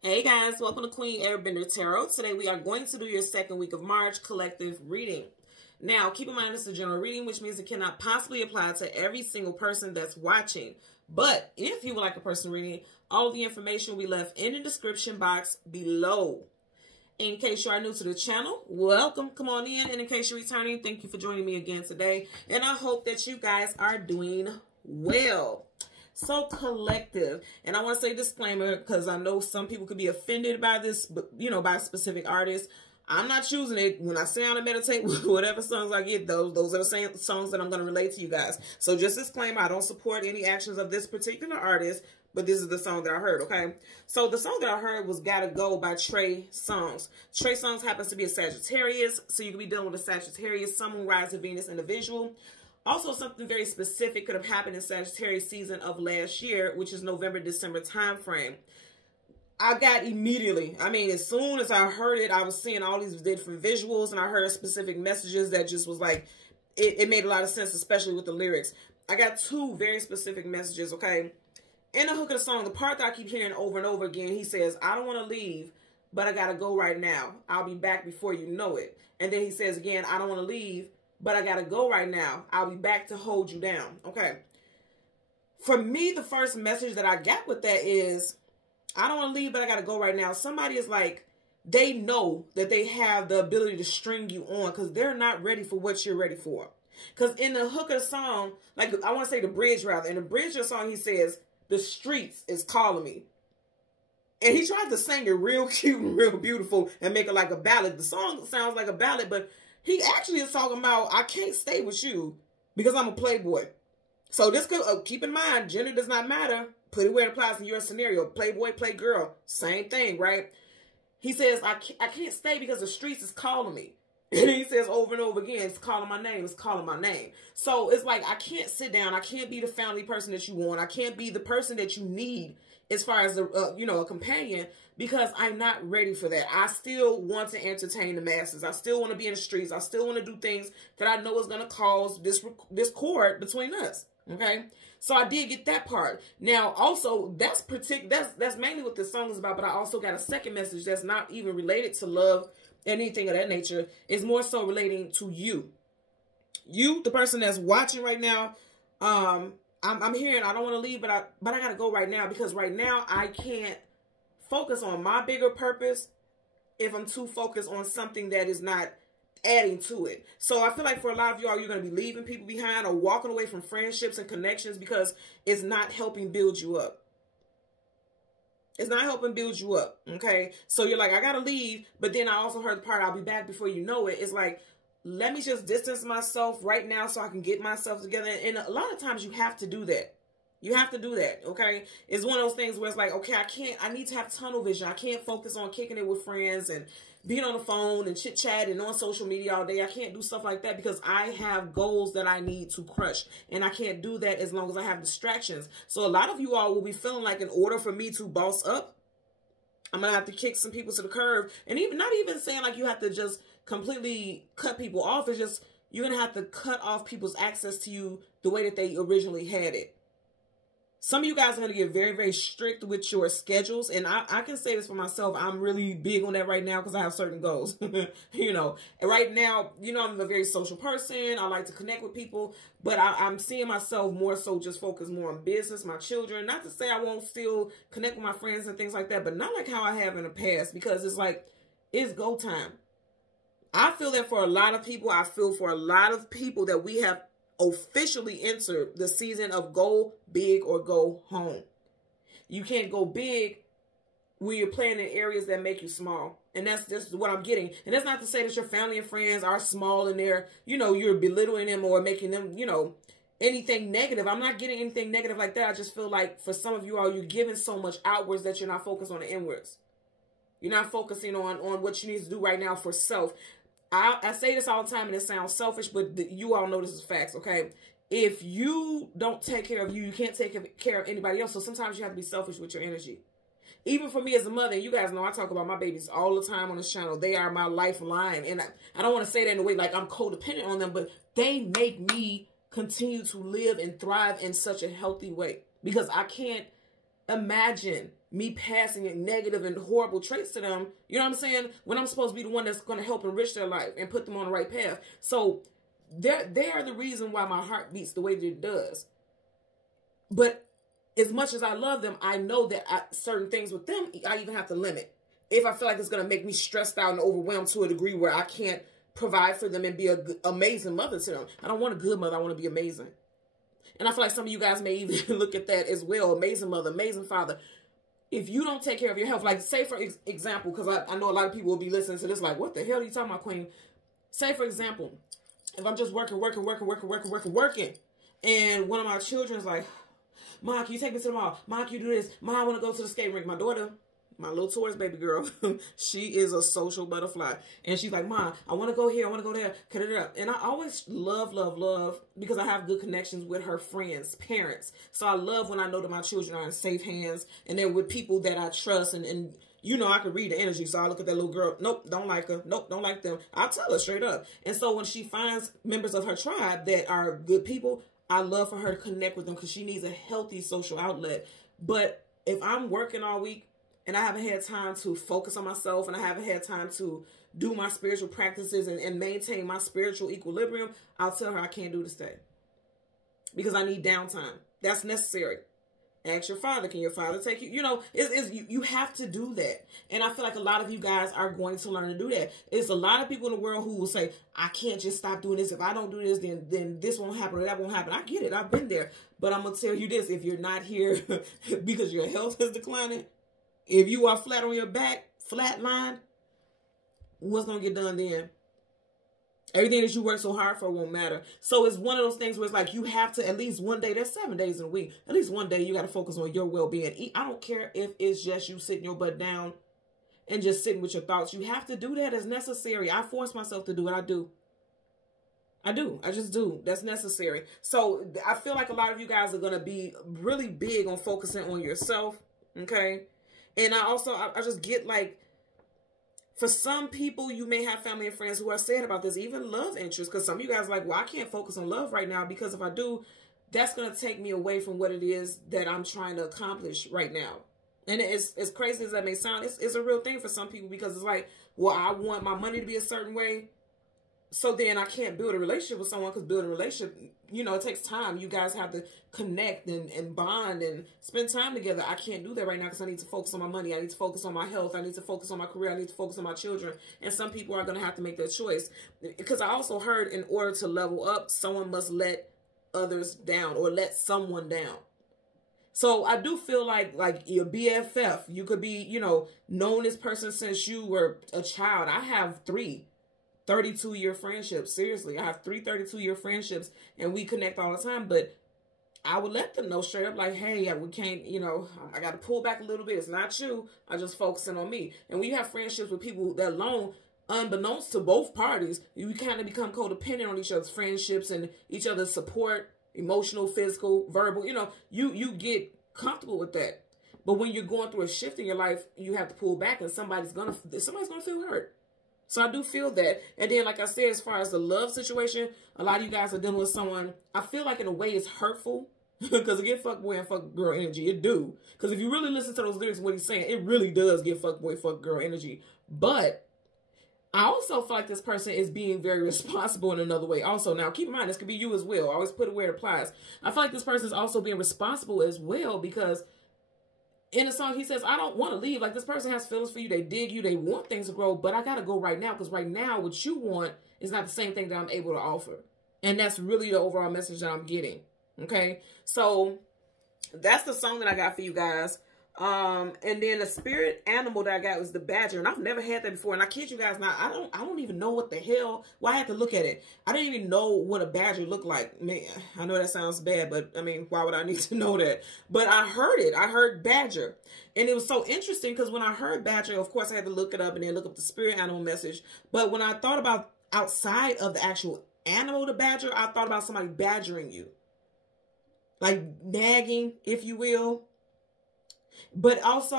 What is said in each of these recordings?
Hey guys, welcome to Queen Airbender Tarot. Today we are going to do your second week of March collective reading. Now, keep in mind this is a general reading, which means it cannot possibly apply to every single person that's watching. But if you would like a personal reading, all the information will be left in the description box below. In case you are new to the channel, welcome, come on in. And in case you're returning, thank you for joining me again today. And I hope that you guys are doing well. So collective, and I want to say disclaimer because I know some people could be offended by this, but by specific artists. I'm not choosing it. When I sit down and meditate, whatever songs I get, those are the same songs that I'm going to relate to you guys. So just disclaimer, I don't support any actions of this particular artist, but this is the song that I heard, okay? So the song that I heard was Gotta Go by Trey Songz. Trey Songz happens to be a Sagittarius, so you could be dealing with a Sagittarius, Sun, Moon, Rising, Venus individual. Also, something very specific could have happened in Sagittarius season of last year, which is November, December time frame. I got immediately, as soon as I heard it, I was seeing all these different visuals, and I heard specific messages that just was like, it made a lot of sense, especially with the lyrics. I got two very specific messages, okay? In the hook of the song, the part that I keep hearing over and over again, he says, I don't want to leave, but I got to go right now. I'll be back before you know it. And then he says again, I don't want to leave, but I got to go right now. I'll be back to hold you down. Okay. For me, the first message that I got with that is, I don't want to leave, but I got to go right now. Somebody is like, they know that they have the ability to string you on because they're not ready for what you're ready for. Because in the hook of the song, like I want to say the bridge rather, in the bridge of the song, he says, the streets is calling me. And he tried to sing it real cute and real beautiful and make it like a ballad. The song sounds like a ballad, but he actually is talking about, I can't stay with you because I'm a playboy. So this could, keep in mind, gender does not matter. Put it where it applies in your scenario. Playboy, playgirl, same thing, right? He says, I can't stay because the streets is calling me. And he says over and over again, it's calling my name, it's calling my name. So it's like, I can't sit down. I can't be the family person that you want. I can't be the person that you need as far as, a companion, because I'm not ready for that. I still want to entertain the masses. I still want to be in the streets. I still want to do things that I know is going to cause discord between us. Okay. So I did get that part. Now, also, that's mainly what this song is about, but I also got a second message that's not even related to love, anything of that nature. It's more so relating to you. You, the person that's watching right now, I'm hearing, I don't want to leave, but I got to go right now because right now I can't focus on my bigger purpose if I'm too focused on something that is not adding to it. So I feel like for a lot of y'all, you're going to be leaving people behind or walking away from friendships and connections because it's not helping build you up. It's not helping build you up, okay? So you're like, I got to leave, but then I also heard the part, I'll be back before you know it. It's like, let me just distance myself right now so I can get myself together. And a lot of times you have to do that. You have to do that, okay? It's one of those things where it's like, okay, I need to have tunnel vision. I can't focus on kicking it with friends and being on the phone and chit-chat and on social media all day. I can't do stuff like that because I have goals that I need to crush. And I can't do that as long as I have distractions. So a lot of you all will be feeling like in order for me to boss up, I'm going to have to kick some people to the curb. And not even saying like you have to just completely cut people off. It's just you're going to have to cut off people's access to you the way that they originally had it. Some of you guys are going to get very, very strict with your schedules. And I can say this for myself. I'm really big on that right now because I have certain goals. And right now, I'm a very social person. I like to connect with people. But I'm seeing myself more so just focus more on business, my children. Not to say I won't still connect with my friends and things like that. But not like how I have in the past. Because it's like, it's go time. I feel that for a lot of people. I feel for a lot of people that we have officially entered the season of go big or go home. You can't go big when you're playing in areas that make you small. And that's just what I'm getting. And that's not to say that your family and friends are small and they're, you're belittling them or making them, anything negative. I'm not getting anything negative like that. I just feel like for some of you all, you're giving so much outwards that you're not focused on the inwards. You're not focusing on what you need to do right now for self. I say this all the time and it sounds selfish, but you all know this is facts, okay? If you don't take care of you, you can't take care of anybody else. So sometimes you have to be selfish with your energy. Even for me as a mother, and you guys know I talk about my babies all the time on this channel. They are my lifeline. And I don't want to say that in a way like I'm codependent on them, but they make me continue to live and thrive in such a healthy way. Because I can't imagine me passing negative and horrible traits to them, you know what I'm saying, when I'm supposed to be the one that's going to help enrich their life and put them on the right path. So they are the reason why my heart beats the way that it does. But as much as I love them, I know that certain things with them, I even have to limit. If I feel like it's going to make me stressed out and overwhelmed to a degree where I can't provide for them and be an amazing mother to them. I don't want a good mother. I want to be amazing. And I feel like some of you guys may even look at that as well. Amazing mother, amazing father. If you don't take care of your health, like say for example, because I know a lot of people will be listening to this like, what the hell are you talking about, Queen? Say for example, if I'm just working, and one of my children's like, Mom, can you take me to the mall? Mom, can you do this? Mom, I want to go to the skate rink. My daughter, my little Taurus baby girl, she is a social butterfly. And she's like, Mom, I want to go here. I want to go there. Cut it up. And I always love, because I have good connections with her friends, parents. So I love when I know that my children are in safe hands and they're with people that I trust. And you know, I can read the energy. So I look at that little girl. Nope, don't like her. Nope, don't like them. I'll tell her straight up. And so when she finds members of her tribe that are good people, I love for her to connect with them because she needs a healthy social outlet. But if I'm working all week and I haven't had time to focus on myself and I haven't had time to do my spiritual practices and maintain my spiritual equilibrium, I'll tell her I can't do this day because I need downtime. That's necessary. Ask your father, can your father take you? You know, you have to do that. And I feel like a lot of you guys are going to learn to do that. It's a lot of people in the world who will say, I can't just stop doing this. If I don't do this, then this won't happen or that won't happen. I get it. I've been there. But I'm going to tell you this. If you're not here because your health is declining, if you are flat on your back, flatlined, what's going to get done then? Everything that you work so hard for won't matter. So it's one of those things where it's like you have to at least one day, there's 7 days in a week, at least one day you got to focus on your well-being. I don't care if it's just you sitting your butt down and just sitting with your thoughts. You have to do that as necessary. I force myself to do it. I do. I just do. That's necessary. So I feel like a lot of you guys are going to be really big on focusing on yourself. Okay. And I just get like, for some people, you may have family and friends who are sad about this, even love interests, because some of you guys are like, well, I can't focus on love right now because if I do, that's going to take me away from what it is that I'm trying to accomplish right now. And it's as crazy as that may sound, it's a real thing for some people because it's like, well, I want my money to be a certain way, so then I can't build a relationship with someone because building a relationship, you know, it takes time. You guys have to connect and bond and spend time together. I can't do that right now because I need to focus on my money. I need to focus on my health. I need to focus on my career. I need to focus on my children. And some people are going to have to make that choice. Because I also heard in order to level up, someone must let others down or let someone down. So I do feel like your BFF, you could be, you know, known this person since you were a child. I have 3 32-year friendships. Seriously, I have 3 32-year friendships and we connect all the time, but I would let them know straight up like, hey, we can't, you know, I got to pull back a little bit. It's not you. I'm just focusing on me. And when you have friendships with people that alone, unbeknownst to both parties, you kind of become codependent on each other's friendships and each other's support, emotional, physical, verbal, you know, you get comfortable with that. But when you're going through a shift in your life, you have to pull back and somebody's going to feel hurt. So I do feel that. And then, like I said, as far as the love situation, a lot of you guys are dealing with someone, I feel like in a way it's hurtful because it get fuck boy and fuck girl energy. It do. Because if you really listen to those lyrics, what he's saying, it really does get fuck boy, fuck girl energy. But I also feel like this person is being very responsible in another way. Also, now keep in mind, this could be you as well. I always put it where it applies. I feel like this person is also being responsible as well because in the song, he says, I don't want to leave. Like, this person has feelings for you. They dig you. They want things to grow. But I got to go right now because right now what you want is not the same thing that I'm able to offer. And that's really the overall message that I'm getting. Okay? So that's the song that I got for you guys. And then the spirit animal that I got was the badger. And I've never had that before. And I kid you guys not, I don't even know what the hell. Well, I had to look at it. I didn't even know what a badger looked like. Man, I know that sounds bad, but I mean, why would I need to know that? But I heard it. I heard badger. And it was so interesting because when I heard badger, of course I had to look it up and then look up the spirit animal message. But when I thought about outside of the actual animal, the badger, I thought about somebody badgering you. Like nagging, if you will. But also,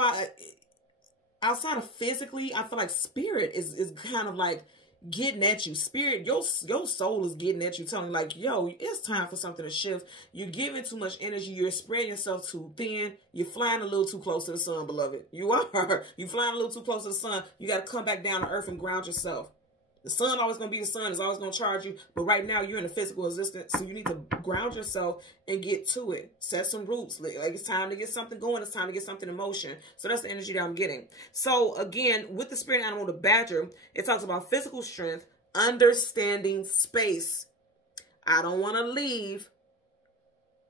outside of physically, I feel like spirit is kind of like getting at you. Spirit, your soul is getting at you, telling you like, yo, it's time for something to shift. You're giving too much energy. You're spreading yourself too thin. You're flying a little too close to the sun, beloved. You are. You're flying a little too close to the sun. You got to come back down to earth and ground yourself. The sun always going to be the sun. It's always going to charge you. But right now, you're in a physical existence. So you need to ground yourself and get to it. Set some roots. Like it's time to get something going. It's time to get something in motion. So that's the energy that I'm getting. So again, with the spirit animal, the badger, it talks about physical strength, understanding space. I don't want to leave,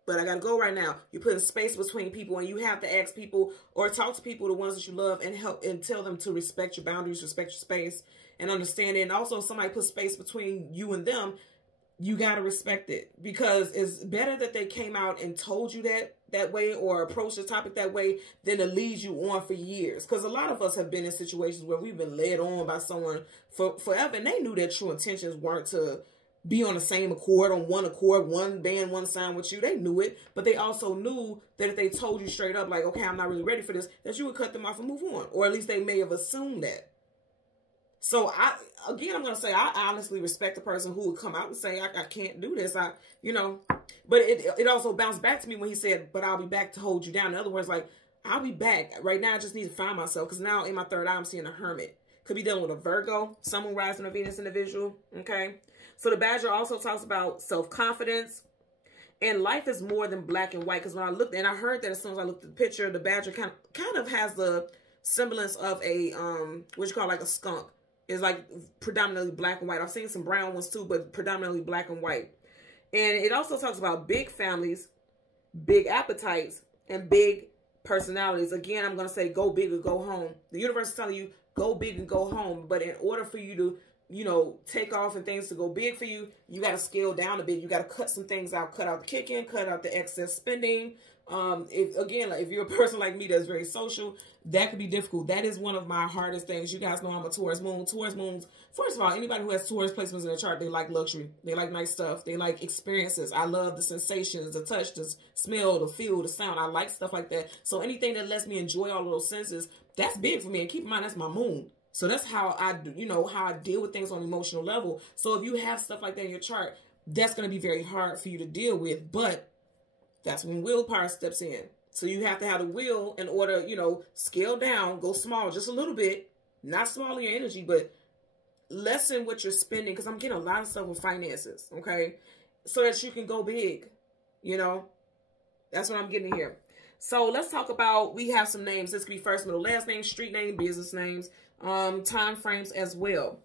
but I got to go right now. You're putting space between people, and you have to ask people or talk to people, the ones that you love, and help and tell them to respect your boundaries, respect your space, and understand it. And also, if somebody puts space between you and them, you got to respect it, because it's better that they came out and told you that way or approached the topic that way than to lead you on for years. Because a lot of us have been in situations where we've been led on by someone for forever, and they knew their true intentions weren't to be on the same accord, on one accord, one band, one sound with you. They knew it, but they also knew that if they told you straight up, like, okay, I'm not really ready for this, that you would cut them off and move on. Or at least they may have assumed that. So I'm going to say, I honestly respect the person who would come out and say, I can't do this. But it also bounced back to me when he said, but I'll be back to hold you down. In other words, like, I'll be back. Right now, I just need to find myself, because now in my third eye, I'm seeing a hermit. Could be dealing with a Virgo, Sun, Moon, Rising, or Venus individual. Okay. So the badger also talks about self-confidence. And life is more than black and white. Because when I looked, and I heard that as soon as I looked at the picture, the badger kind of has the semblance of a, what you call like a skunk. It's like predominantly black and white. I've seen some brown ones too, but predominantly black and white. And it also talks about big families, big appetites, and big personalities. Again, I'm going to say go big or go home. The universe is telling you go big and go home. But in order for you to, take off and things to go big for you, you got to scale down a bit. You got to cut some things out. Cut out the kicking, cut out the excess spending. If you're a person like me that's very social, that could be difficult. That is one of my hardest things. You guys know I'm a Taurus moon. Taurus moons, first of all, anybody who has Taurus placements in their chart, they like luxury. They like nice stuff. They like experiences. I love the sensations, the touch, the smell, the feel, the sound. I like stuff like that. So anything that lets me enjoy all of those senses, that's big for me. And keep in mind, that's my moon. So that's how I do, how I deal with things on an emotional level. So if you have stuff like that in your chart, that's going to be very hard for you to deal with. But that's when willpower steps in. So you have to have the will in order, scale down, go small just a little bit, not small in your energy, but lessen what you're spending. Because I'm getting a lot of stuff with finances, okay? So that you can go big, That's what I'm getting here. So let's talk about, we have some names. This could be first, middle, last name, street name, business names, time frames as well.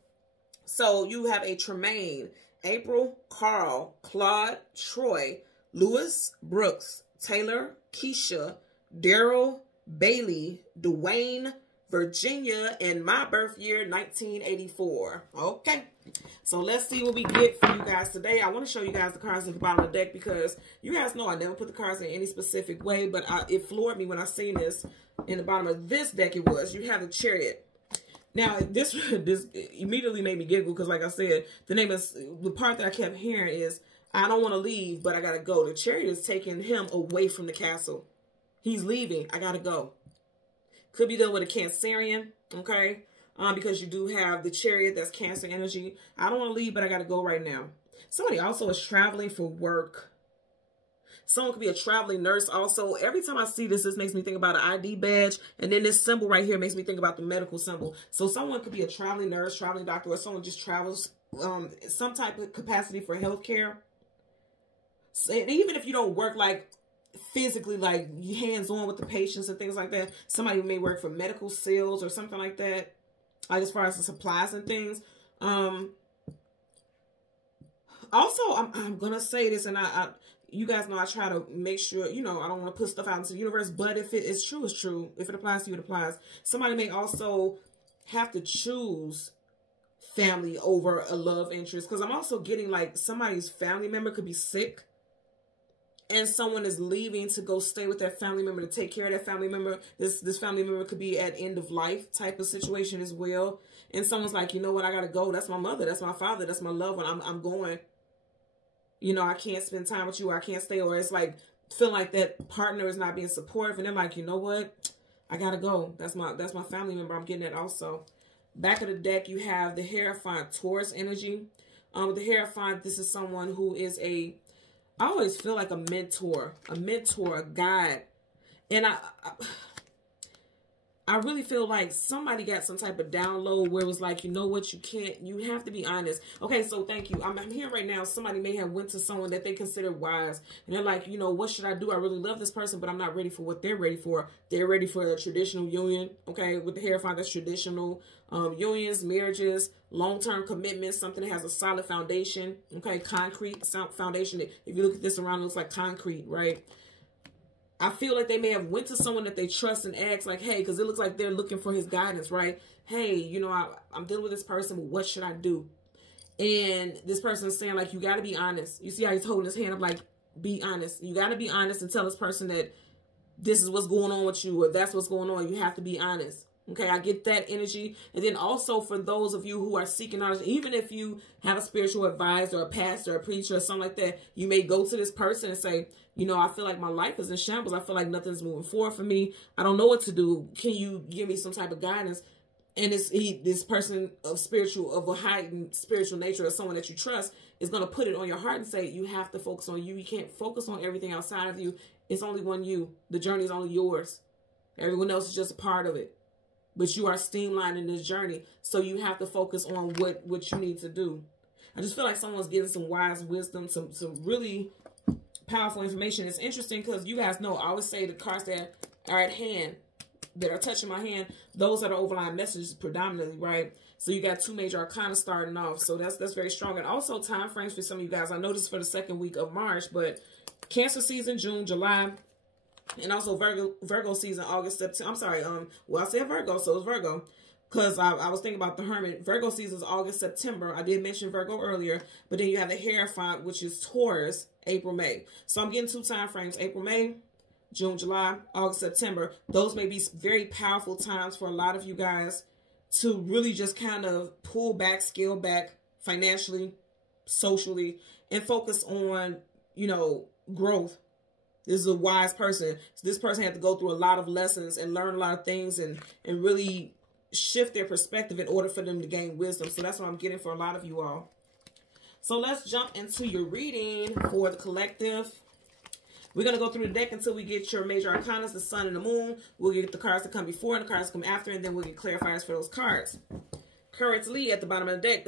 So you have a Tremaine, April, Carl, Claude, Troy, Lewis, Brooks, Taylor, Keisha, Daryl, Bailey, Dwayne, Virginia, and my birth year, 1984. Okay, so let's see what we get for you guys today. I want to show you guys the cards at the bottom of the deck, because you guys know I never put the cards in any specific way, but it floored me when I seen this in the bottom of this deck. You have the Chariot. Now, this immediately made me giggle, because like I said, the part that I kept hearing is, I don't want to leave, but I got to go. The Chariot is taking him away from the castle. He's leaving. I got to go. Could be dealing with a Cancerian, okay? Because you do have the Chariot, that's Cancer energy. I don't want to leave, but I got to go right now. Somebody also is traveling for work. Someone could be a traveling nurse also. Every time I see this makes me think about an ID badge. And then this symbol right here makes me think about the medical symbol. So someone could be a traveling nurse, traveling doctor, or someone just travels some type of capacity for healthcare. So even if you don't work like physically, like hands-on with the patients and things like that, somebody may work for medical sales or something like that, like as far as the supplies and things. Also, I'm gonna say this, and you guys know I try to make sure, I don't want to put stuff out into the universe, but if it is true, it's true. If it applies to you, it applies. Somebody may also have to choose family over a love interest, because I'm also getting like somebody's family member could be sick, and someone is leaving to go stay with their family member to take care of their family member. This family member could be at end of life type of situation as well. And someone's like, you know what, I got to go. That's my mother. That's my father. That's my loved one. I'm going. I can't spend time with you. Or I can't stay. Or it's like, feeling like that partner is not being supportive. And they're like, you know what, I got to go. That's my family member. I'm getting it also. Back of the deck, you have the Hierophant Taurus energy. With the Hierophant, this is someone who is I always feel like a mentor, a guide. And I really feel like somebody got some type of download where it was like, you know what, you have to be honest. Okay, so thank you. I'm here right now. Somebody may have went to someone that they consider wise. And they're like, you know, what should I do? I really love this person, but I'm not ready for what they're ready for. They're ready for a traditional union. Okay, with the Hierophant, that's traditional unions, marriages, long-term commitments, something that has a solid foundation. Okay, concrete foundation. If you look at this around, it looks like concrete, right? I feel like they may have went to someone that they trust and asked like, hey, because it looks like they're looking for his guidance, right? Hey, you know, I'm dealing with this person, but what should I do? And this person is saying like, you got to be honest. You see how he's holding his hand up like, be honest. You got to be honest and tell this person that this is what's going on with you or that's what's going on. You have to be honest. Okay, I get that energy. And then also for those of you who are seeking knowledge, even if you have a spiritual advisor, a pastor, a preacher, or something like that, you may go to this person and say, you know, I feel like my life is in shambles. I feel like nothing's moving forward for me. I don't know what to do. Can you give me some type of guidance? And this person of a heightened spiritual nature or someone that you trust is going to put it on your heart and say, you have to focus on you. You can't focus on everything outside of you. It's only one you. The journey is only yours. Everyone else is just a part of it. But you are streamlining this journey. So you have to focus on what you need to do. I just feel like someone's getting some wise wisdom, some really powerful information. It's interesting because you guys know, I always say the cards that are at hand, that are touching my hand, those are the overlying messages predominantly, right? So you got 2 major arcana starting off. So that's very strong. And also time frames for some of you guys. I know this is for the 2nd week of March, but Cancer season, June, July. And also Virgo season, August, September. I'm sorry. Well, I said Virgo, so it's Virgo. Because I was thinking about the Hermit. Virgo season is August, September. I did mention Virgo earlier. But then you have the Hierophant, which is Taurus, April, May. So I'm getting 2 time frames. April, May, June, July, August, September. Those may be very powerful times for a lot of you guys to really just kind of pull back, scale back financially, socially, and focus on, you know, growth. This is a wise person. So this person had to go through a lot of lessons and learn a lot of things and really shift their perspective in order for them to gain wisdom. So that's what I'm getting for a lot of you all. So let's jump into your reading for the collective. We're going to go through the deck until we get your major arcanas, the sun and the moon. We'll get the cards that come before and the cards that come after, and then we'll get clarifiers for those cards. Currently at the bottom of the deck,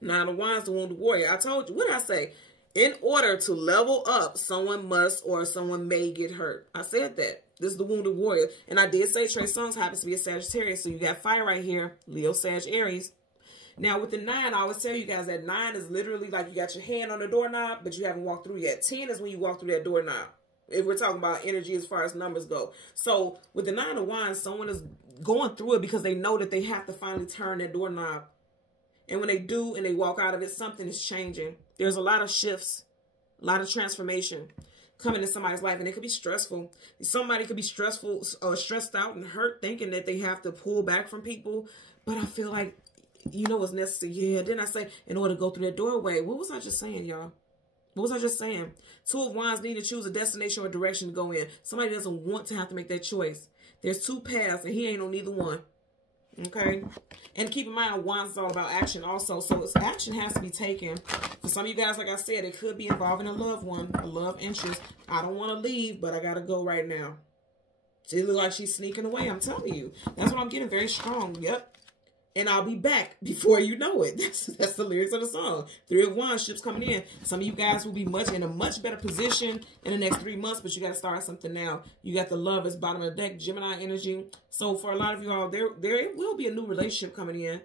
9 of Wands, the Wounded Warrior. I told you, what did I say? In order to level up, someone must or someone may get hurt. I said that. This is the Wounded Warrior. And I did say Trey Songz happens to be a Sagittarius. So you got fire right here. Leo, Sag, Aries. Now with the 9, I always tell you guys that 9 is literally like you got your hand on the doorknob, but you haven't walked through yet. 10 is when you walk through that doorknob. If we're talking about energy as far as numbers go. So with the 9 of Wands, someone is going through it because they know that they have to finally turn that doorknob. And when they do and they walk out of it, something is changing. There's a lot of shifts, a lot of transformation coming in somebody's life. And it could be stressful. Somebody could be stressful or stressed out and hurt thinking that they have to pull back from people. But I feel like, you know what's necessary. Yeah, didn't I say in order to go through that doorway? What was I just saying, y'all? What was I just saying? 2 of Wands need to choose a destination or direction to go in. Somebody doesn't want to have to make that choice. There's 2 paths and he ain't on neither one. Okay, and keep in mind, Wands is all about action also, so action has to be taken. For some of you guys, like I said, it could be involving a loved one, a love interest. I don't want to leave, but I gotta go right now. She looks like she's sneaking away. I'm telling you, that's what I'm getting. Very strong. Yep. And I'll be back before you know it. That's the lyrics of the song. 3 of Wands, ships coming in. Some of you guys will be in a much better position in the next 3 months, but you got to start something now. You got the Lovers, bottom of the deck, Gemini energy. So for a lot of you all, there will be a new relationship coming in.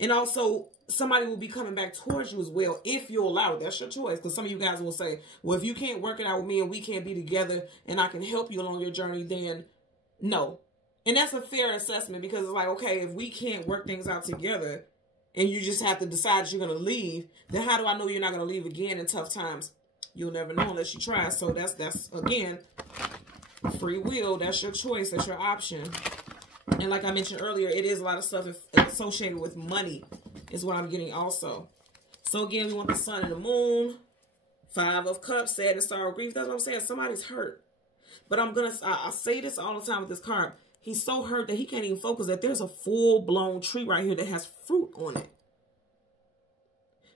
And also, somebody will be coming back towards you as well, if you allow it. That's your choice. Because some of you guys will say, well, if you can't work it out with me and we can't be together and I can help you along your journey, then no. And that's a fair assessment because it's like, okay, if we can't work things out together and you just have to decide that you're going to leave, then how do I know you're not going to leave again in tough times? You'll never know unless you try. So that's again, free will. That's your choice. That's your option. And like I mentioned earlier, it is a lot of stuff associated with money is what I'm getting also. So again, we want the sun and the moon. 5 of Cups, sadness, sorrow, grief. That's what I'm saying. Somebody's hurt. But I say this all the time with this card. He's so hurt that he can't even focus that there's a full-blown tree right here that has fruit on it.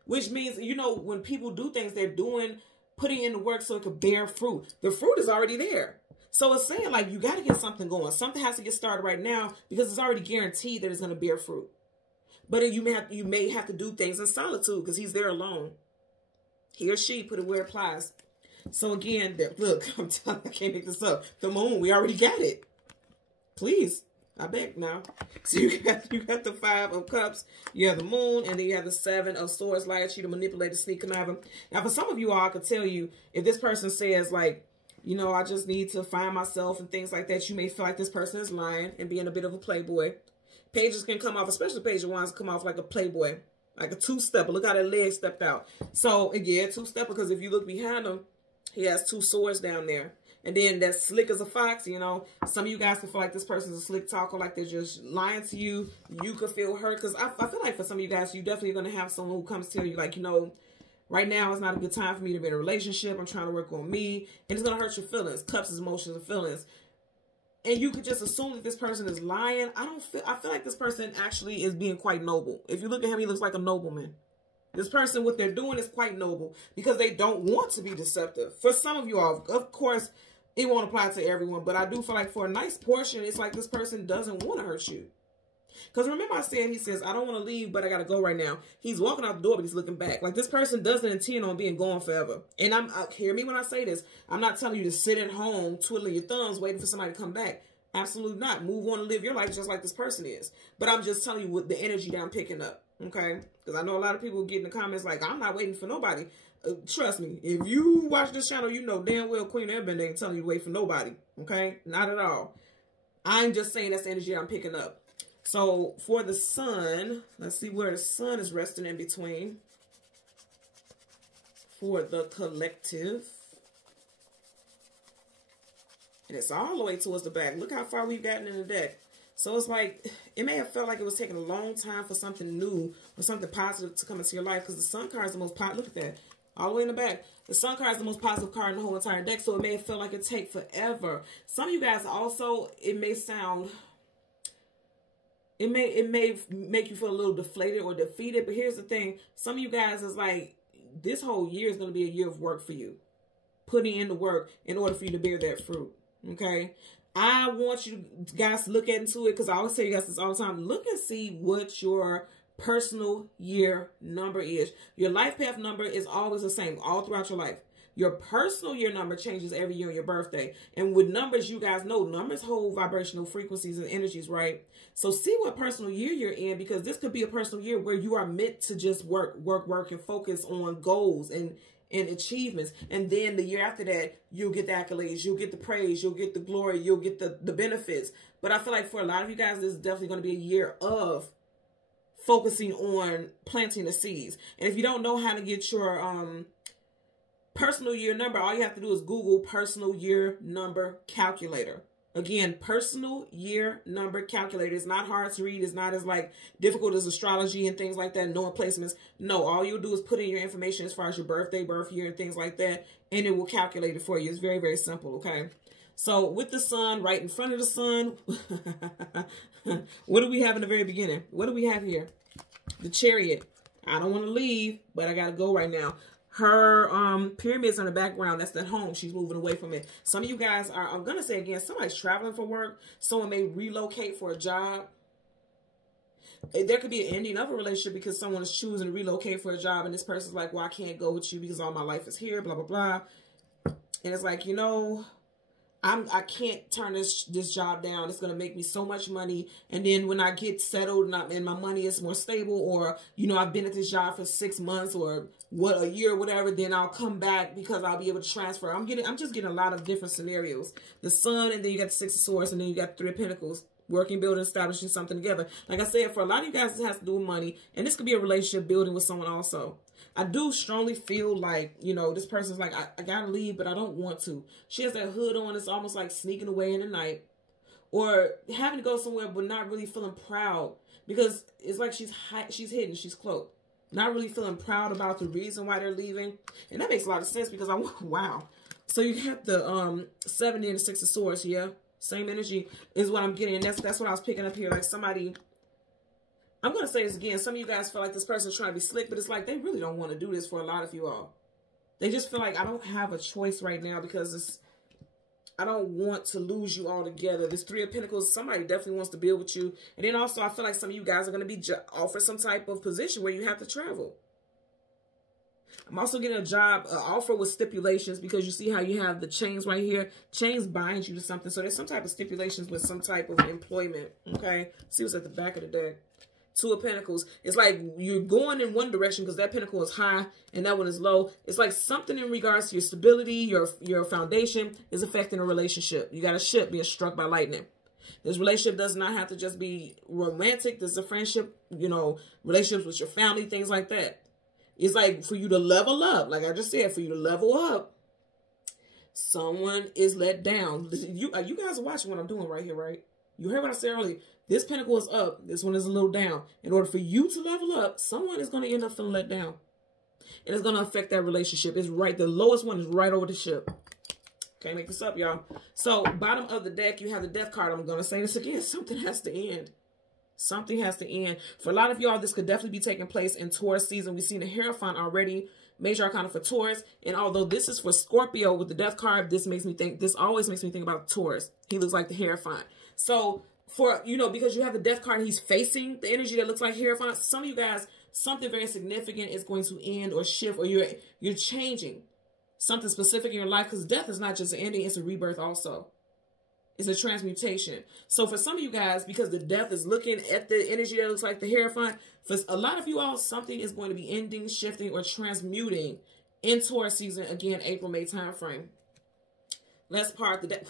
Which means, you know, when people do things, they're putting in the work so it could bear fruit. The fruit is already there. So it's saying, like, you got to get something going. Something has to get started right now because it's already guaranteed that it's going to bear fruit. But you may have to do things in solitude because he's there alone. He or she, put it where it applies. So again, look, I'm telling you, I can't make this up. The moon, we already got it. Please, I beg now. So you got the 5 of Cups, you have the Moon, and then you have the 7 of Swords, liar, cheater, manipulator, sneak, conniver. Now, for some of you all, I could tell you, if this person says, like, you know, I just need to find myself and things like that, you may feel like this person is lying and being a bit of a playboy. Pages can come off, especially page of wands, come off like a playboy, like a two-stepper. Look how that leg stepped out. So, again, two-stepper, because if you look behind him, he has 2 swords down there. And then that's slick as a fox, you know. Some of you guys can feel like this person's a slick talker, like they're just lying to you. You could feel hurt. Because I feel like for some of you guys, you definitely going to have someone who comes to tell you, like, you know, right now is not a good time for me to be in a relationship. I'm trying to work on me. And it's going to hurt your feelings. Cups is emotions and feelings. And you could just assume that this person is lying. I feel like this person actually is being quite noble. If you look at him, he looks like a nobleman. This person, what they're doing is quite noble because they don't want to be deceptive. For some of you all, of course, it won't apply to everyone, but I do feel like for a nice portion, it's like this person doesn't want to hurt you. Because remember I said, he says, I don't want to leave, but I got to go right now. He's walking out the door, but he's looking back. Like this person doesn't intend on being gone forever. And hear me when I say this. I'm not telling you to sit at home, twiddling your thumbs, waiting for somebody to come back. Absolutely not. Move on and live your life just like this person is. But I'm just telling you what the energy that I'm picking up. Okay? Because I know a lot of people get in the comments like, I'm not waiting for nobody. Trust me, if you watch this channel, you know damn well Queen Airbender ain't telling you to wait for nobody. Okay? Not at all. I'm just saying that's the energy I'm picking up. So for the sun, let's see where the sun is resting in between. For the collective. And it's all the way towards the back. Look how far we've gotten in the deck. So it's like, it may have felt like it was taking a long time for something new or something positive to come into your life because the sun card is the most positive. Look at that. All the way in the back. The sun card is the most positive card in the whole entire deck, so it may have felt like it take forever. Some of you guys also, it may make you feel a little deflated or defeated, but here's the thing. Some of you guys is like, this whole year is going to be a year of work for you. Putting in the work in order for you to bear that fruit. Okay? I want you guys to look into it because I always tell you guys this all the time. Look and see what your personal year number is. Your life path number is always the same all throughout your life. Your personal year number changes every year on your birthday. And with numbers, you guys know numbers hold vibrational frequencies and energies, right? So see what personal year you're in because this could be a personal year where you are meant to just work, and focus on goals and achievements. And then the year after that, you'll get the accolades, you'll get the praise, you'll get the glory, you'll get the benefits. But I feel like for a lot of you guys, this is definitely going to be a year of focusing on planting the seeds. And if you don't know how to get your personal year number, all you have to do is Google personal year number calculator. Again, personal year number calculator. It's not hard to read. It's not as like difficult as astrology and things like that, knowing placements. No, all you'll do is put in your information as far as your birthday, birth year, and things like that, and it will calculate it for you. It's very, very simple, okay? So with the sun right in front of the sun, what do we have in the very beginning? What do we have here? The Chariot. I don't want to leave, but I got to go right now. Her pyramids in the background, that's at home. She's moving away from it. Some of you guys are, I'm going to say again, somebody's traveling for work. Someone may relocate for a job. There could be an ending of a relationship because someone is choosing to relocate for a job and this person's like, well, I can't go with you because all my life is here, blah, blah, blah. And it's like, you know, I can't turn this job down. It's going to make me so much money. And then when I get settled and my money is more stable, or, you know, I've been at this job for 6 months or a year or whatever, then I'll come back because I'll be able to transfer. I'm just getting a lot of different scenarios. The sun, and then you got the 6 of Swords, and then you got 3 of Pentacles. Working, building, establishing something together. Like I said, for a lot of you guys, this has to do with money. And this could be a relationship building with someone also. I do strongly feel like, you know, this person's like, I gotta leave, but I don't want to. She has that hood on. It's almost like sneaking away in the night. Or having to go somewhere, but not really feeling proud. Because it's like she's hidden, she's cloaked. Not really feeling proud about the reason why they're leaving. And that makes a lot of sense because wow. So you have the 7 and the 6 of Swords, yeah? Same energy is what I'm getting. And that's what I was picking up here. Like somebody, I'm going to say this again. Some of you guys feel like this person's trying to be slick, but it's like they really don't want to do this for a lot of you all. They just feel like I don't have a choice right now because I don't want to lose you all together. This Three of Pentacles, somebody definitely wants to build with you. And then also I feel like some of you guys are going to be offered some type of position where you have to travel. I'm also getting a job offer with stipulations because you see how you have the chains right here. Chains bind you to something. So there's some type of stipulations with some type of employment. Okay. See what's at the back of the deck. Two of Pentacles. It's like you're going in one direction because that pentacle is high and that one is low. It's like something in regards to your stability, your foundation is affecting a relationship. You got a ship being struck by lightning. This relationship does not have to just be romantic. This is a friendship, you know, relationships with your family, things like that. It's like for you to level up. Like I just said, for you to level up, someone is let down. You guys are watching what I'm doing right here, right? You heard what I said earlier. This pentacle is up. This one is a little down. In order for you to level up, someone is going to end up feeling let down. And it's going to affect that relationship. It's right. The lowest one is right over the ship. Can't make this up, y'all. So, bottom of the deck, you have the Death card. I'm going to say this again. Something has to end. Something has to end. For a lot of y'all, this could definitely be taking place in Taurus season. We've seen the Hierophant already. Major Arcana for Taurus. And although this is for Scorpio with the Death card, this always makes me think about Taurus. He looks like the Hierophant. So, for, you know, because you have the Death card, he's facing the energy that looks like Hierophant. Some of you guys, something very significant is going to end or shift, or you're changing something specific in your life, because death is not just an ending, it's a rebirth also. It's a transmutation. So for some of you guys, because the death is looking at the energy that looks like the Hierophant, for a lot of you all, something is going to be ending, shifting, or transmuting in Taurus season. Again, April, May time frame. Let's part the deck.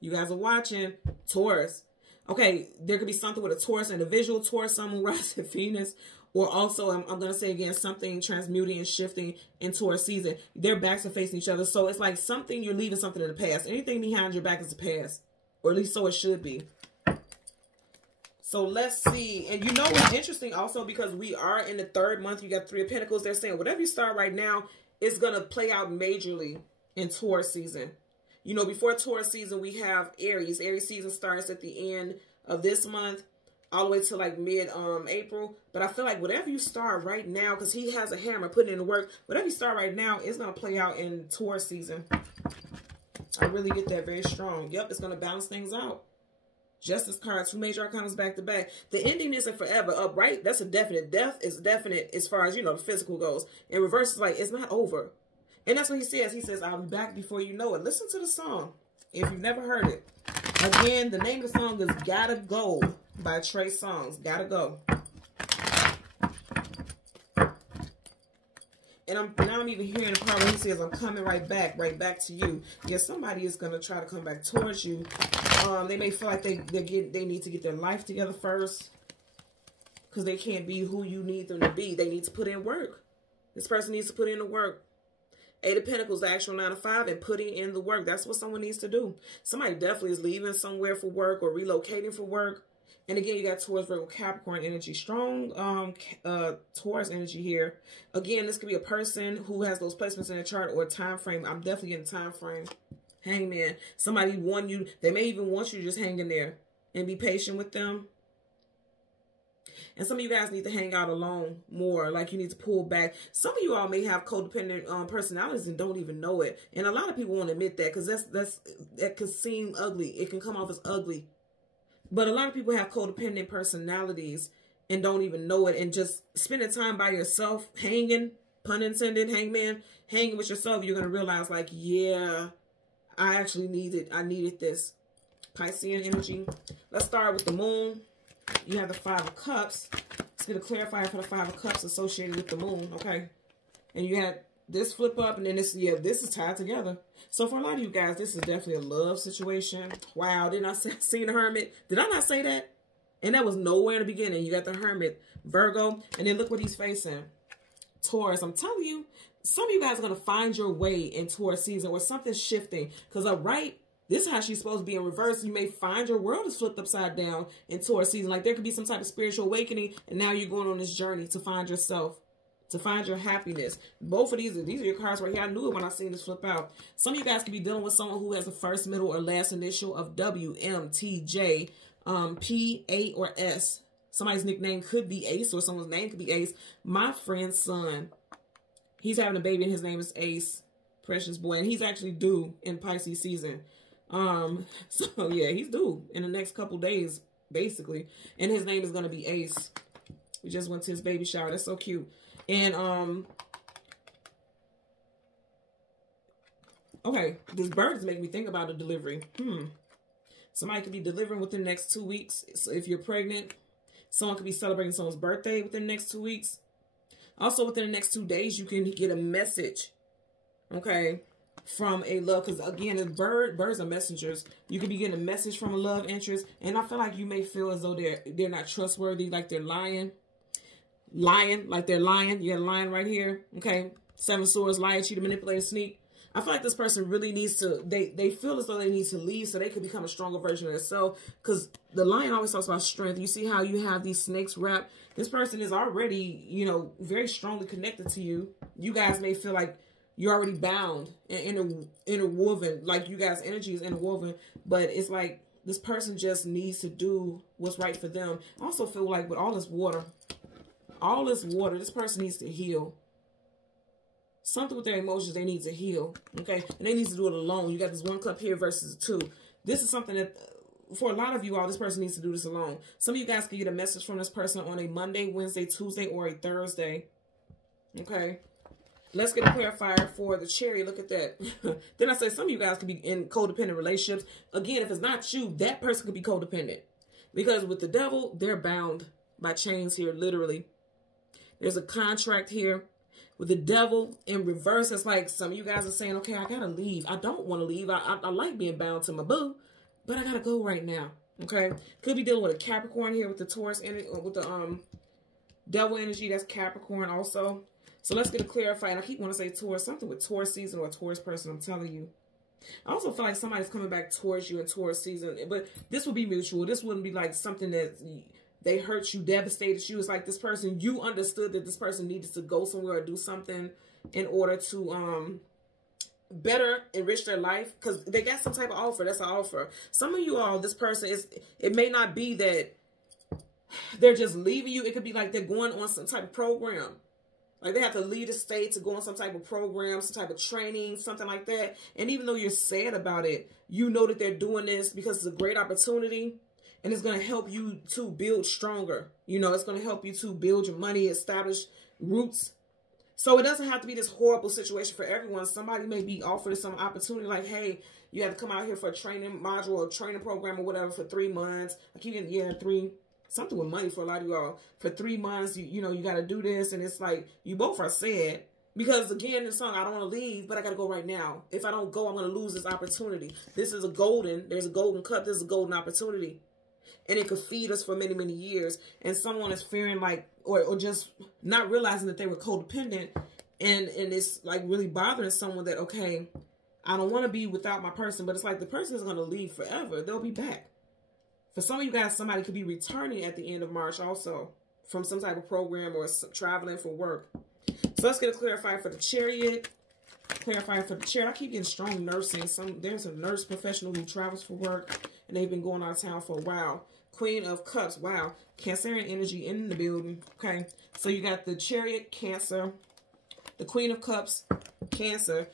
You guys are watching Taurus. Okay, there could be something with a Taurus individual, Taurus, Sun, Moon, rising, Venus, or also, I'm going to say again, something transmuting and shifting in Taurus season. Their backs are facing each other. So it's like something, you're leaving something in the past. Anything behind your back is the past, or at least so it should be. So let's see. And you know what's interesting also, because we are in the third month, you got Three of Pentacles. They're saying whatever you start right now is going to play out majorly in Taurus season. You know, before Taurus season, we have Aries. Aries season starts at the end of this month, all the way to like mid-April. But I feel like whatever you start right now, because he has a hammer putting in the work, whatever you start right now is going to play out in Taurus season. I really get that very strong. Yep, it's going to balance things out. Justice card, two major arcanas back to back. The ending isn't forever. Upright, that's a definite. Death is definite as far as, you know, the physical goes. And reverse is like, it's not over. And that's what he says. He says, I'll be back before you know it. Listen to the song if you've never heard it. Again, the name of the song is Gotta Go by Trey Songz. Gotta Go. And now I'm even hearing the part where he says, I'm coming right back to you. Yes, somebody is going to try to come back towards you. They may feel like they need to get their life together first, because they can't be who you need them to be. They need to put in work. This person needs to put in the work. Eight of Pentacles, the actual 9 to 5, and putting in the work. That's what someone needs to do. Somebody definitely is leaving somewhere for work or relocating for work. And again, you got Taurus, Virgo, Capricorn energy. Strong Taurus energy here. Again, this could be a person who has those placements in a chart or a time frame. I'm definitely getting time frame. Hangman. Somebody want you. They may even want you to just hang in there and be patient with them. And some of you guys need to hang out alone more. Like you need to pull back. Some of you all may have codependent personalities and don't even know it. And a lot of people won't admit that, because that could seem ugly. It can come off as ugly. But a lot of people have codependent personalities and don't even know it. And just spending time by yourself, hanging, pun intended, hangman, hanging with yourself, you're going to realize like, yeah, I actually needed this. Piscean energy. Let's start with the moon. You have the 5 of Cups. Let's get a clarifier for the 5 of Cups associated with the moon, okay? And you had this flip up, and then this, yeah, this is tied together. So for a lot of you guys, this is definitely a love situation. Wow, didn't I see the Hermit? Did I not say that? And that was nowhere in the beginning. You got the Hermit, Virgo, and then look what he's facing. Taurus. I'm telling you, some of you guys are going to find your way in Taurus season where something's shifting. Because upright, this is how she's supposed to be in reverse. You may find your world is flipped upside down in Taurus season. Like there could be some type of spiritual awakening, and now you're going on this journey to find yourself. to find your happiness. Both of these are your cards right here. I knew it when I seen this flip out. Some of you guys could be dealing with someone who has the first, middle, or last initial of W, M, T, J, P, A, or S. Somebody's nickname could be Ace, or someone's name could be Ace. My friend's son, he's having a baby and his name is Ace. Precious boy. And he's actually due in Pisces season. So yeah, he's due in the next couple days, basically. And his name is going to be Ace. We just went to his baby shower. That's so cute. And, okay, this bird is making me think about a delivery. Somebody could be delivering within the next 2 weeks. So if you're pregnant, someone could be celebrating someone's birthday within the next 2 weeks. Also, within the next 2 days, you can get a message, okay, from a love. Because, again, birds are messengers. You could be getting a message from a love interest. And I feel like you may feel as though they're not trustworthy, like they're lying. Like they're lying. You got a lion right here. Okay. 7 swords, liar, cheater, manipulator, sneak. I feel like this person really needs to, they feel as though they need to leave so they could become a stronger version of themselves. Because the lion always talks about strength. You see how you have these snakes wrapped? This person is already, you know, very strongly connected to you. You guys may feel like you're already bound and interwoven. Like you guys' energy is interwoven. But it's like this person just needs to do what's right for them. I also feel like with all this water, this person needs to heal. Something with their emotions, they need to heal. Okay? And they need to do it alone. You got this 1 cup here versus 2. This is something that, for a lot of you all, this person needs to do this alone. Some of you guys can get a message from this person on a Monday, Wednesday, Tuesday, or a Thursday. Okay? Let's get a clarifier for the Chariot. Look at that. Then I said some of you guys could be in codependent relationships. Again, if it's not you, that person could be codependent. Because with the devil, they're bound by chains here, literally. There's a contract here. With the devil in reverse, it's like some of you guys are saying, okay, I got to leave. I don't want to leave. I like being bound to my boo, but I got to go right now. Okay? Could be dealing with a Capricorn here with the Taurus energy, with the devil energy. That's Capricorn also. So let's get a clarifier. And I keep wanting to say Taurus, something with Taurus season or a Taurus person, I'm telling you. I also feel like somebody's coming back towards you in Taurus season, but this would be mutual. This wouldn't be like something that they hurt you, devastated you. It's like this person, you understood that this person needed to go somewhere or do something in order to better enrich their life, because they got some type of offer. That's an offer. Some of you all, this person is, it may not be that they're just leaving you. It could be like they're going on some type of program. Like they have to leave the state to go on some type of program, some type of training, something like that. And even though you're sad about it, you know that they're doing this because it's a great opportunity. And it's going to help you to build stronger. You know, it's going to help you to build your money, establish roots. So it doesn't have to be this horrible situation for everyone. Somebody may be offered some opportunity like, hey, you have to come out here for a training module or training program or whatever for 3 months. I keep getting, yeah, something with money for a lot of you all. For 3 months, you know, you got to do this. And it's like, you both are sad. Because again, in the song, I don't want to leave, but I got to go right now. If I don't go, I'm going to lose this opportunity. This is there's a golden cup. This is a golden opportunity. And it could feed us for many, many years. And someone is fearing like, or just not realizing that they were codependent. And it's like really bothering someone that, okay, I don't want to be without my person. But it's like the person is going to leave forever. They'll be back. For some of you guys, somebody could be returning at the end of March also from some type of program or traveling for work. So let's get a clarifier for the Chariot. Clarifying for the Chariot. I keep getting strong nursing. There's a nurse professional who travels for work. And they've been going out of town for a while. Queen of Cups. Wow. Cancerian energy in the building. Okay. So you got the Chariot, Cancer. The Queen of Cups, Cancer.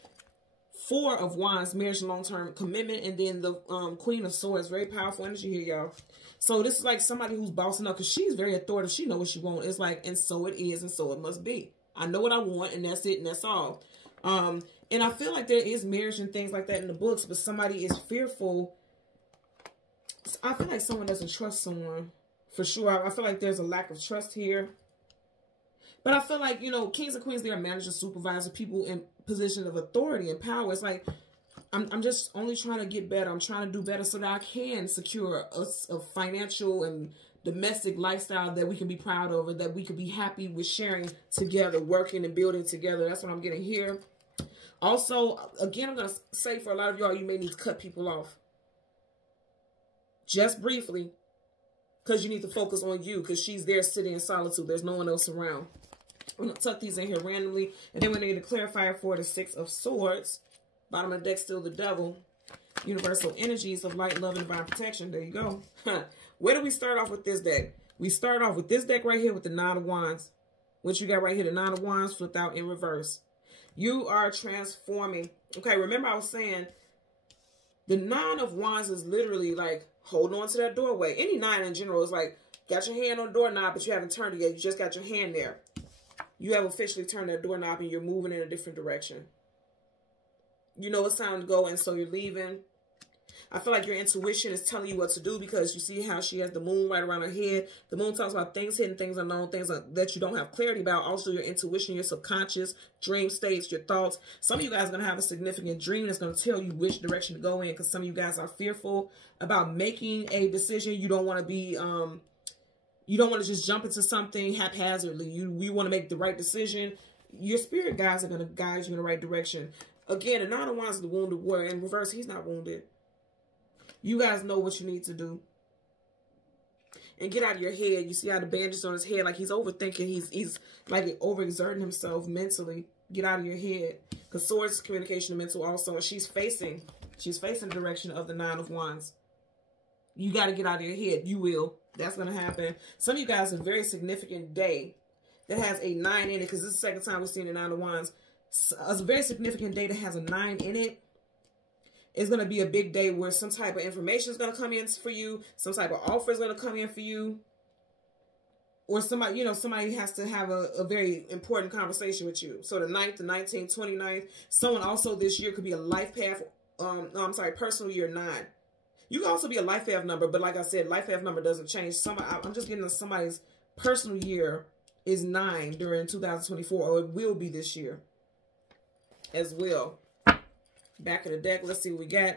4 of Wands, marriage, long-term commitment. And then the Queen of Swords. Very powerful energy here, y'all. So this is like somebody who's bossing up. Because she's very authoritative. She knows what she wants. It's like, and so it is. And so it must be. I know what I want. And that's it. And that's all. And I feel like there is marriage and things like that in the books. But somebody is fearful. I feel like someone doesn't trust someone, for sure. I feel like there's a lack of trust here. But I feel like, you know, kings and queens, they're managers, supervisors, people in position of authority and power. It's like, I'm just only trying to get better. I'm trying to do better so that I can secure a financial and domestic lifestyle that we can be proud of, and that we can be happy with sharing together, working and building together. That's what I'm getting here. Also, again, I'm going to say for a lot of y'all, you may need to cut people off. Just briefly, because you need to focus on you, because she's there sitting in solitude. There's no one else around. I'm going to tuck these in here randomly. And then we need a clarifier for the Six of Swords. Bottom of the deck, still the Devil. Universal energies of light, love, and divine protection. There you go. Where do we start off with this deck? We start off with this deck right here with the Nine of Wands. What you got right here, the Nine of Wands flipped out in reverse. You are transforming. Okay, remember I was saying the Nine of Wands is literally like holding on to that doorway. Any nine in general is like, got your hand on the doorknob, but you haven't turned it yet. You just got your hand there. You have officially turned that doorknob and you're moving in a different direction. You know it's time to go, and so you're leaving. I feel like your intuition is telling you what to do because you see how she has the moon right around her head. The moon talks about things hidden, things unknown, things that you don't have clarity about. Also, your intuition, your subconscious, dream states, your thoughts. Some of you guys are going to have a significant dream that's going to tell you which direction to go in because some of you guys are fearful about making a decision. You don't want to be, you don't want to just jump into something haphazardly. You want to make the right decision. Your spirit guides are going to guide you in the right direction. Again, the Nine of Wands is the wounded warrior. In reverse, he's not wounded. You guys know what you need to do. And get out of your head. You see how the bandage on his head, like he's overthinking. He's like overexerting himself mentally. Get out of your head. Because swords is communication and mental also. And she's facing the direction of the Nine of Wands. You got to get out of your head. You will. That's going to happen. Some of you guys have a very significant day that has a 9 in it. Because this is the second time we're seeing the Nine of Wands. A very significant day that has a 9 in it. It's going to be a big day where some type of information is going to come in for you. Some type of offer is going to come in for you. Or somebody, you know, somebody has to have a very important conversation with you. So the 9th, the 19th, 29th. Someone also this year could be a life path. No, I'm sorry, personal year 9. You can also be a life path number. But like I said, life path number doesn't change. I'm just getting somebody's personal year is 9 during 2024. Or it will be this year as well. Back of the deck, let's see what we got.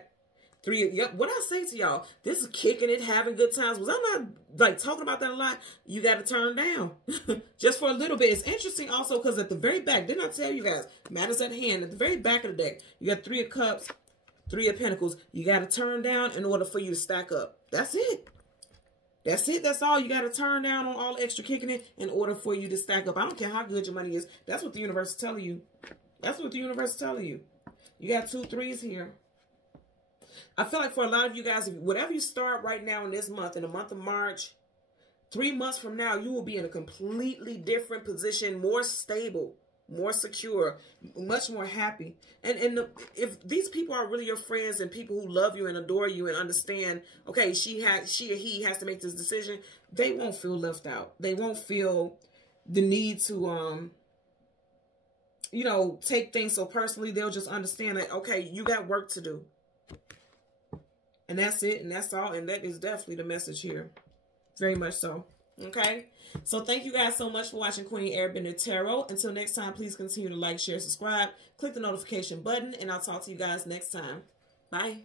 3. Yep, what I say to y'all, this is kicking it, having good times. Was I not like talking about that a lot? You got to turn down just for a little bit. It's interesting also because at the very back, didn't I tell you guys, matters at hand, at the very back of the deck, you got 3 of Cups, 3 of Pentacles. You got to turn down in order for you to stack up. That's it. That's it. That's all. You got to turn down on all extra kicking it in order for you to stack up. I don't care how good your money is. That's what the universe is telling you. That's what the universe is telling you. You got 2 3s here. I feel like for a lot of you guys, whatever you start right now in this month, in the month of March, 3 months from now, you will be in a completely different position, more stable, more secure, much more happy. And if these people are really your friends and people who love you and adore you and understand, okay, she or he has to make this decision, they won't feel left out. They won't feel the need to, you know, take things so personally. They'll just understand that, okay, you got work to do. And that's it. And that's all. And that is definitely the message here. Very much so. Okay. So thank you guys so much for watching Queen Airbender Tarot. Until next time, please continue to like, share, subscribe. Click the notification button. And I'll talk to you guys next time. Bye.